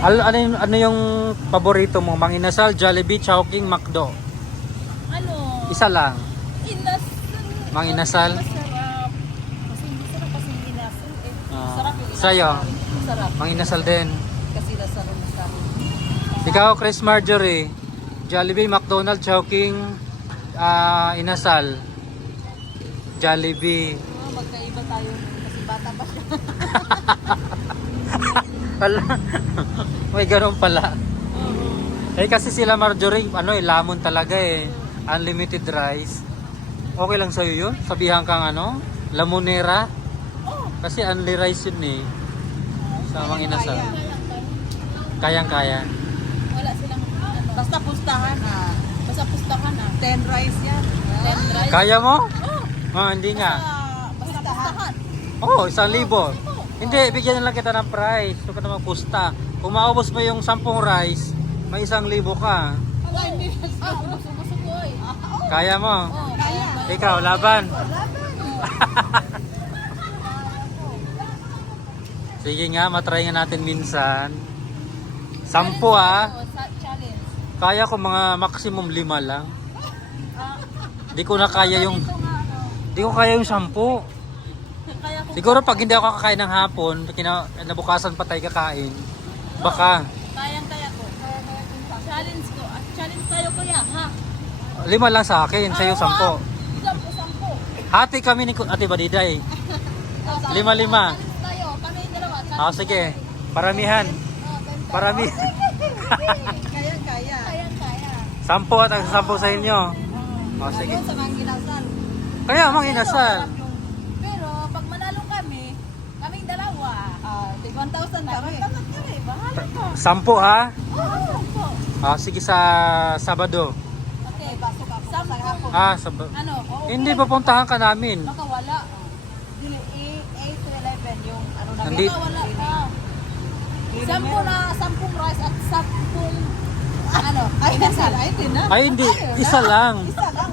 Ano yung paborito mo? Mang Inasal, Jollibee, Chowking, McDo? Ano? Isa lang. Inasal. Mang Inasal? Masarap. Kasi hindi sarap kasi yung inasal eh. Masarap yung inasal. Sa'yo? Masarap. Mang Inasal din. Kasi nasa rin sa Ikaw, Chris Marjorie, Jollibee, McDonald's, Chowking, Inasal. Jollibee. magkaiba tayo kasi bata pa siya. Pala. May ganun pala. Eh kasi sila Marjorie, lamon talaga eh. Unlimited rice. Okay lang sa'yo yun? Sabihan kang lamonera? Kasi unli rice yun eh. Sa Mang Inasal. Kayang-kaya. Wala silang basta pustahan Basta pustahan 10 rice yan. 10 rice. Kaya mo? Hindi nga. Basta pustahan. Oo, 1,000. Hindi, bigyan na lang kita ng price. Huwag ka na magpusta. Kung maubos mo yung 10 rice, may 1,000 ka. Gusto ko eh. Kaya mo? Kaya. Ikaw, laban. Sige nga, matry nga natin minsan. 10 Challenge. Kaya ko mga maximum 5 lang. Di ko na kaya yung... Di ko kaya yung 10. Kaya ko. Siguro pag hindi ako kakain ng hapon, nabukasan pa tayo kakain, baka Kaya ko. Challenge ko. Challenge tayo kuya, ha? 5 lang sa akin, sa'yo 10. 10. Hati kami ni Ate Badiday. 5-5. Tayo, kami yung dalawa. Sige, paramihan. Paramihan. Kaya. 10 at ang 10 sa inyo. Sige. Sa Mang Inasal. Kaya Mang Inasal. Pero pag manalo kaming dalawa, 1,000 kami. Bahala ko. 10 ha? Oo, 10. Sige sa Sabado. Okay, baso ka. 10. Sabado. Ano? Hindi, pupuntahan ka namin. Baka wala. Dili 8 to 11 yung ano na. Hindi. Baka wala ka. 10 rice at 10 inasal. Ay, din na. Ay, hindi. Isa lang. Isa lang.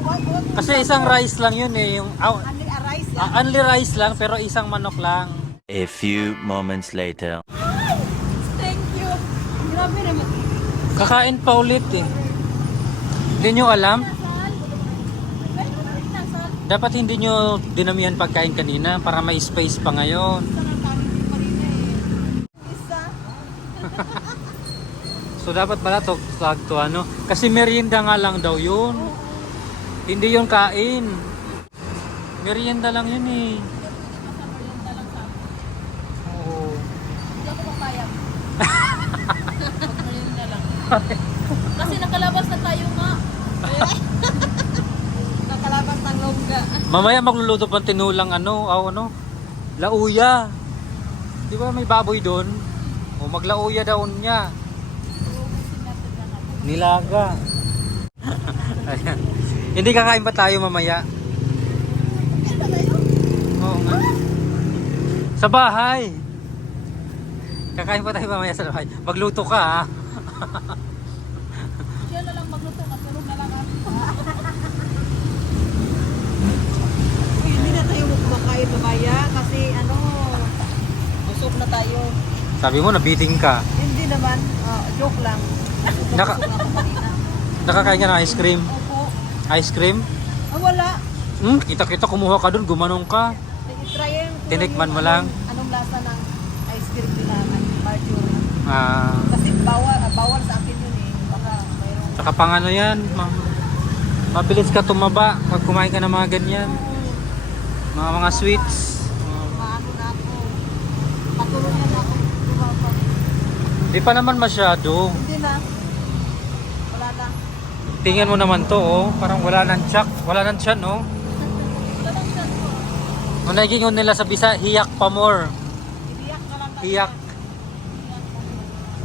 Kasi isang rice lang yun eh. Yung, Only a rice lang. only rice lang, pero isang manok lang. A few moments later. Thank you. Grabe naman. Kakain pa ulit eh. Hindi nyo alam? Inasal. Dapat hindi nyo dinamihan pagkain kanina para may space pa ngayon. Isa. So dapat pala to kasi merienda nga lang daw yun. Hindi yun kain. Merienda lang yun eh. Oo. Hindi ako papayag. Pagmulin na lang. Kasi nakalabas na tayo nga. Nakalabas ng longga. Mamaya magluluto pang tinulang lauya. Di ba may baboy doon? O maglauya daw niya. Nilaga. Ayan. Hindi kakain pa tayo mamaya. Oo nga. Sa bahay. Kakain pa tayo mamaya sa bahay. Magluto ka ha. Siya na lang magluto. Natulog na lang ako. Hindi na tayo kumakain mamaya kasi busog na tayo. Sabi mo nabiting ka. Hindi naman. Joke lang. Naka- Busog ako kanina. Nakakain ka ng ice cream? Opo. Ice cream? Wala. Kita kumuha ka doon, gumanong ka. Try Tinikman mo lang? Anong lasa ng ice cream nila ng Marjorie? Ah, Kasi bawal sa akin yun eh. Baka mayroong... saka pang yan, mabilis ka tumaba pag kumain ka ng mga ganyan. Mga sweets. Maano na ako. Patulungan na ako. Tumawag. Di pa naman masyado. Hindi na. Wala na. Tingnan mo naman to, oh. Parang wala nang tiyak. Wala nang tiyan, oh. Wala lang siya ko. Kung naging nila sa Bisa, hiyak pa more. Ibiyak ka lang. Hiyak.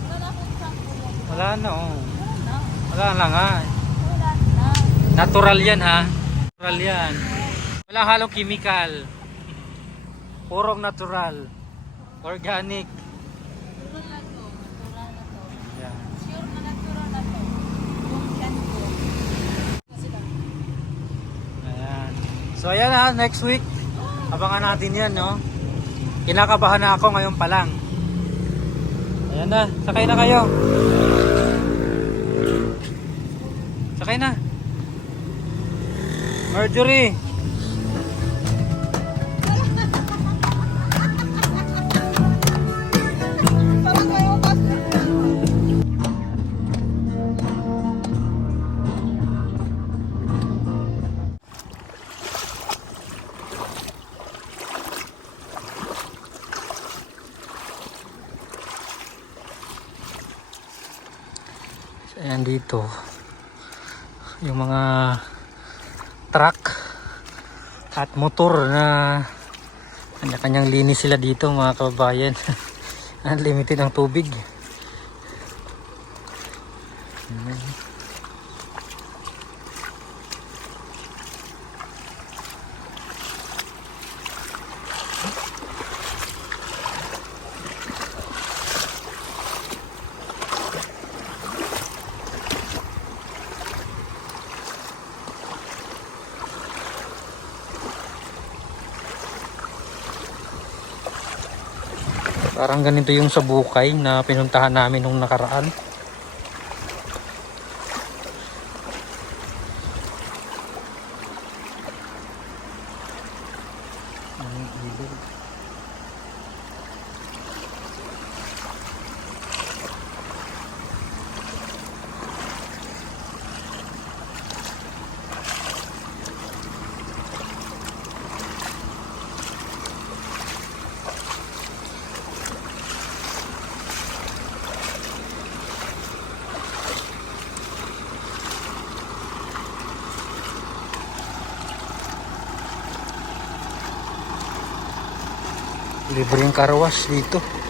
Wala na akong sampo. Wala na, oh. Wala na. Wala na nga. Wala na. Natural yan, ha? Natural yan. Walang halong chemical. Purong natural. Organic. Natural na to. Natural na to. Yan. Sure na natural na to. Kung yan ko. Kasi lang. Ayan. So ayan ha, next week. Abangan natin yan, no? Kinakabahan na ako ngayon pa lang. Ayan na, sakay na kayo. Sakay na. Marjorie. Parang kayo pastor. Ayan dito. Yung mga truck at motor na kanya-kanyang linis sila dito mga kababayan. Unlimited ang tubig. Parang ganito yung sa Bukay na pinuntahan namin nung nakaraan. Libreng car wash dito.